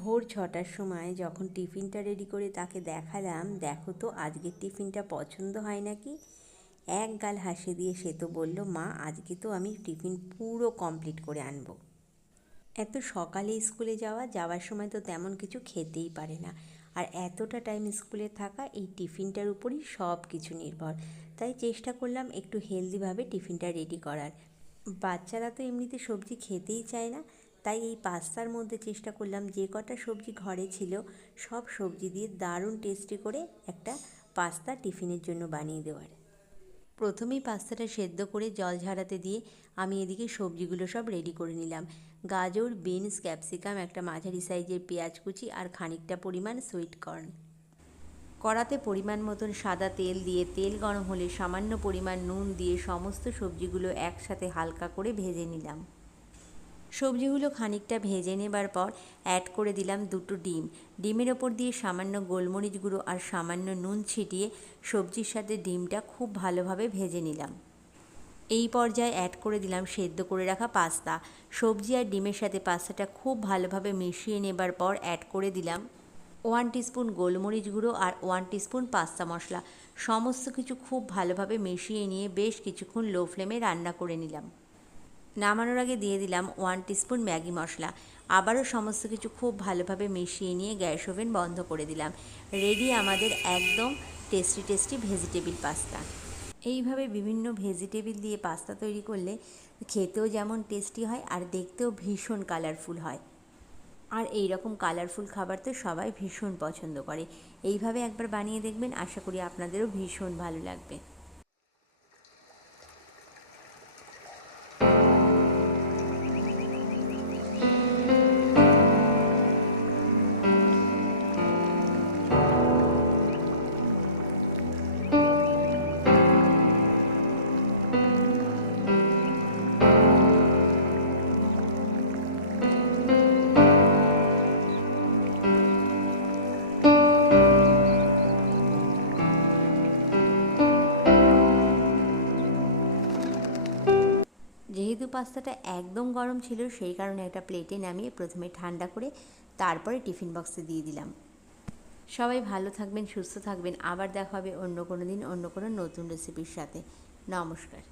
ভোর ৬টার সময় যখন টিফিনটা রেডি করে তাকে দেখালাম, দেখো তো আজকের টিফিনটা পছন্দ হয় নাকি। এক গাল হাসি দিয়ে সে তো বলল, মা আজকে তো আমি টিফিন পুরো কমপ্লিট করে আনবো। এত সকালে স্কুলে যাওয়ার সময় তো তেমন কিছু খেতেই পারে না, আর এতটা টাইম স্কুলে থাকা এই টিফিনটার উপরই সব কিছু নির্ভর। তাই চেষ্টা করলাম একটু হেলদিভাবে টিফিনটা রেডি করার। বাচ্চারা তো এমনিতে সবজি খেতেই চায় না, তাই এই পাস্তার মধ্যে চেষ্টা করলাম যে কটা সবজি ঘরে ছিল সব সবজি দিয়ে দারুণ টেস্টি করে একটা পাস্তা টিফিনের জন্য বানিয়ে দেওয়ার। প্রথমেই পাস্তাটা সেদ্ধ করে জল ঝরাতে দিয়ে আমি এদিকে সবজিগুলো সব রেডি করে নিলাম। গাজর, বিনস, ক্যাপসিকাম, একটা মাঝারি সাইজের পেঁয়াজ কুচি আর খানিকটা পরিমাণ সুইট কর্ন। কড়াতে পরিমাণ মতন সাদা তেল দিয়ে তেল গরম হলে সামান্য পরিমাণ নুন দিয়ে সমস্ত সবজিগুলো একসাথে হালকা করে ভেজে নিলাম। সবজিগুলো খানিকটা ভেজে নেবার পর অ্যাড করে দিলাম দুটো ডিম। ডিমের ওপর দিয়ে সামান্য গোলমরিচ গুঁড়ো আর সামান্য নুন ছিটিয়ে সবজির সাথে ডিমটা খুব ভালোভাবে ভেজে নিলাম। এই পর্যায়ে অ্যাড করে দিলাম সেদ্ধ করে রাখা পাস্তা। সবজি আর ডিমের সাথে পাস্তাটা খুব ভালোভাবে মিশিয়ে নেবার পর অ্যাড করে দিলাম 1 টিস্পুন গোলমরিচ গুঁড়ো আর 1 টিস্পুন পাস্তা মশলা। সমস্ত কিছু খুব ভালোভাবে মিশিয়ে নিয়ে বেশ কিছুক্ষণ লো ফ্লেমে রান্না করে নিলাম। নামানোর আগে দিয়ে দিলাম 1 টিস্পুন ম্যাগি মশলা। আবারও সমস্ত কিছু খুব ভালোভাবে মিশিয়ে নিয়ে গ্যাস ওভেন বন্ধ করে দিলাম। রেডি আমাদের একদম টেস্টি ভেজিটেবিল পাস্তা। এইভাবে বিভিন্ন ভেজিটেবিল দিয়ে পাস্তা তৈরি করলে খেতেও যেমন টেস্টি হয় আর দেখতেও ভীষণ কালারফুল হয়। আর এই রকম কালারফুল খাবার তো সবাই ভীষণ পছন্দ করে। এইভাবে একবার বানিয়ে দেখবেন, আশা করি আপনাদেরও ভীষণ ভালো লাগবে। যেহেতু পাস্তাটা একদম গরম ছিল, সেই কারণে একটা প্লেটে নামিয়ে প্রথমে ঠান্ডা করে তারপরে টিফিন বক্সে দিয়ে দিলাম। সবাই ভালো থাকবেন, সুস্থ থাকবেন। আবার দেখা হবে অন্য কোনো দিন অন্য কোনো নতুন রেসিপির সাথে। নমস্কার।